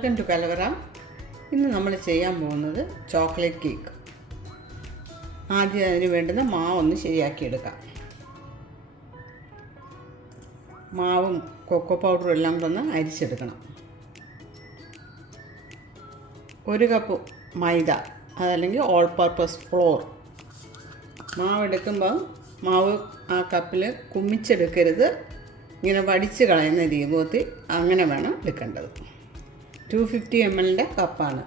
Welcome to കലവറ. ഇന്ന് നമ്മൾ ചെയ്യാൻ പോകുന്നത് ചോക്ലേറ്റ് കേക്ക്. ആദ്യം അതിന് വേണ്ടുന്ന മാവൊന്ന് ശരിയാക്കിയെടുക്കാം. മാവും കൊക്കോ പൗഡറും എല്ലാം ഒന്ന് അരിച്ചെടുക്കണം. 1 കപ്പ് മൈദ, അതല്ലെങ്കിൽ ഓൾ പർപ്പസ് ഫ്ലോർ. മാവ് എടുക്കുമ്പോൾ മാവ് ആ കപ്പിൽ കുമ്മിച്ചെടുക്കരുത്, ഇങ്ങനെ വടിച്ച് കളയുന്ന രൂപത്തിൽ അങ്ങനെ വേണം എടുക്കേണ്ടത്. 250 ml കപ്പാണ്.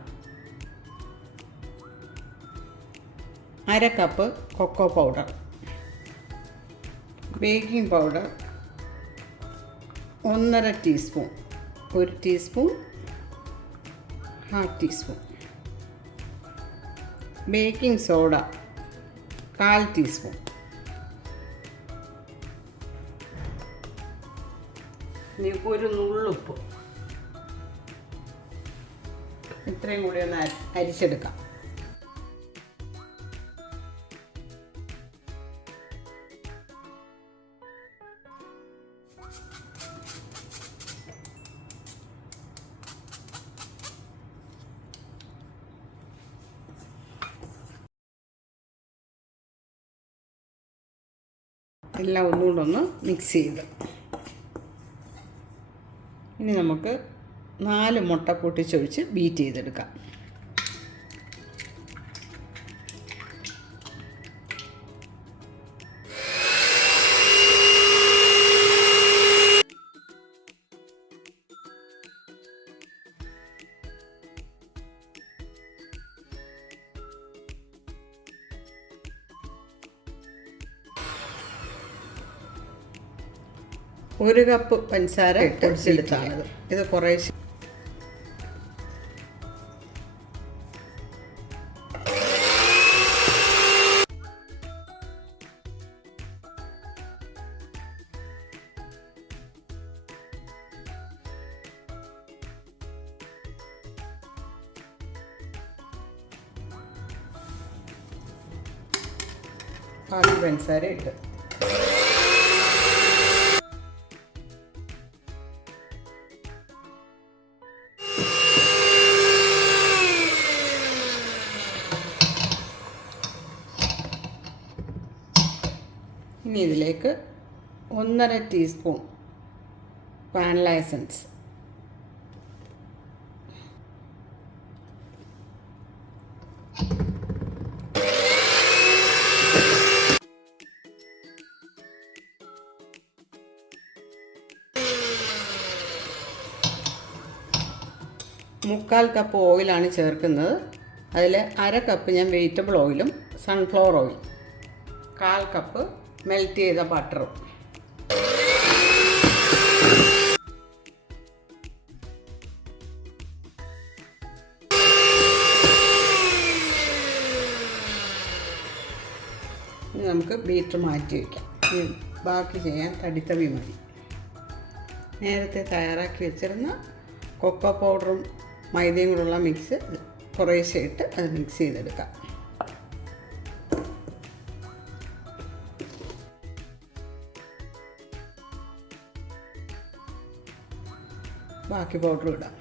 1/2 cup cocoa powder, baking powder 1/2 teaspoon, 1 teaspoon, 1/2 teaspoon, baking soda 1/4 teaspoon, ഒരു നുള്ളുപ്പ്. ഇത്രയും കൂടി ഒന്ന് അരിച്ചെടുക്കാം. എല്ലാം ഒന്നുകൂടെ ഒന്ന് മിക്സ് ചെയ്ത് ഇനി നമുക്ക് 4 മുട്ട പൊട്ടിച്ചൊഴിച്ച് ബീറ്റ് ചെയ്തെടുക്കാം. ഒരു കപ്പ് പഞ്ചസാര പൊടിച്ചെടുത്താണിത്. ഇത് കുറേശ്ശെ ബാക്കി പഞ്ചസാര ഇട്ട് ഇനി ഇതിലേക്ക് 1/2 ടീസ്പൂൺ വാനില എസൻസ്, മുക്കാൽ കപ്പ് ഓയിലാണ് ചേർക്കുന്നത്. അതിൽ 1/2 കപ്പ് ഞാൻ വെജിറ്റബിൾ ഓയിലും സൺഫ്ലവർ ഓയിൽ, 1/4 കപ്പ് മെൽറ്റ് ചെയ്ത ബട്ടറും. ഇനി നമുക്ക് ബീറ്റർ മാറ്റി വയ്ക്കാം. ബാക്കി ചെയ്യാൻ തടിത്തവി മതി. നേരത്തെ തയ്യാറാക്കി വെച്ചിരുന്ന കൊക്കോ പൗഡറും മൈദയും കൂടെയുള്ള മിക്സ് കുറേശ്ശെ ഇട്ട് അത് മിക്സ് ചെയ്തെടുക്കാം. ബാക്കി പൗഡർ ഇടാം.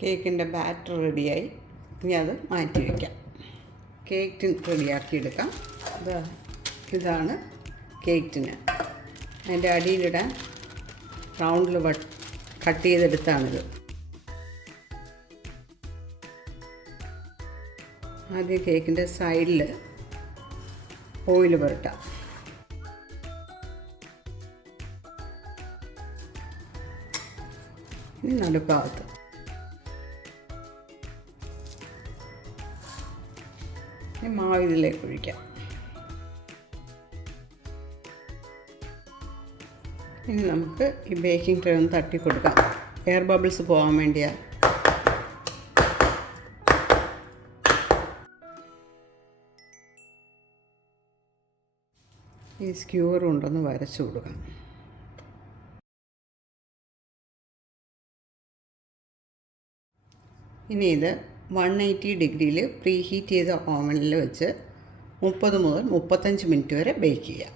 കേക്കിൻ്റെ ബാറ്റർ റെഡിയായി. ഇനി അത് മാറ്റി വയ്ക്കാം. കേക്ക് ടിൻ റെഡിയാക്കിയെടുക്കാം. ഇതാണ് കേക്ക് ടിന്. അതിൻ്റെ അടിയിലിടാൻ റൗണ്ടിൽ കട്ട് ചെയ്തെടുത്താണിത്. ആദ്യം കേക്കിൻ്റെ സൈഡിൽ ഓയിൽ പുരട്ടാം. ഇനി നടുഭാഗത്ത് മാവ് ഇതിലേക്ക് ഒഴിക്കാം. ഇനി നമുക്ക് ഈ ബേക്കിംഗ് ട്രേ ഒന്ന് തട്ടി കൊടുക്കാം. എയർ ബബിൾസ് പോകാൻ വേണ്ടിയാണ്. ഈ സ്ക്യൂർ കൊണ്ടൊന്ന് വരച്ചു കൊടുക്കാം. ഇനി ഇത് 180 ഡിഗ്രിയിൽ പ്രീ ഹീറ്റ് ചെയ്ത ഓവനിൽ വെച്ച് 30 മുതൽ 35 മിനിറ്റ് വരെ ബേക്ക് ചെയ്യാം.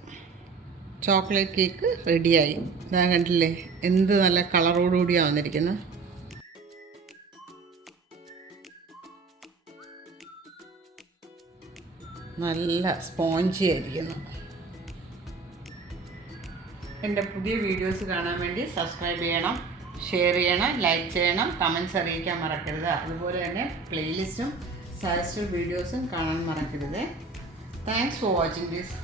ചോക്ലേറ്റ് കേക്ക് റെഡിയായി. ഇതാ കണ്ടില്ലേ, എന്ത് നല്ല കളറോടുകൂടിയാണ് വന്നിരിക്കുന്നത്. നല്ല സ്പോഞ്ചി ആയിരിക്കുന്നു. എൻ്റെ പുതിയ വീഡിയോസ് കാണാൻ വേണ്ടി സബ്സ്ക്രൈബ് ചെയ്യണം, ഷെയർ ചെയ്യണം, ലൈക്ക് ചെയ്യണം, കമൻറ്റ്സ് അറിയിക്കാൻ മറക്കരുത്. അതുപോലെ തന്നെ പ്ലേലിസ്റ്റും സജസ്റ്റഡ് വീഡിയോസും കാണാൻ മറക്കരുത്. Thanks for watching this.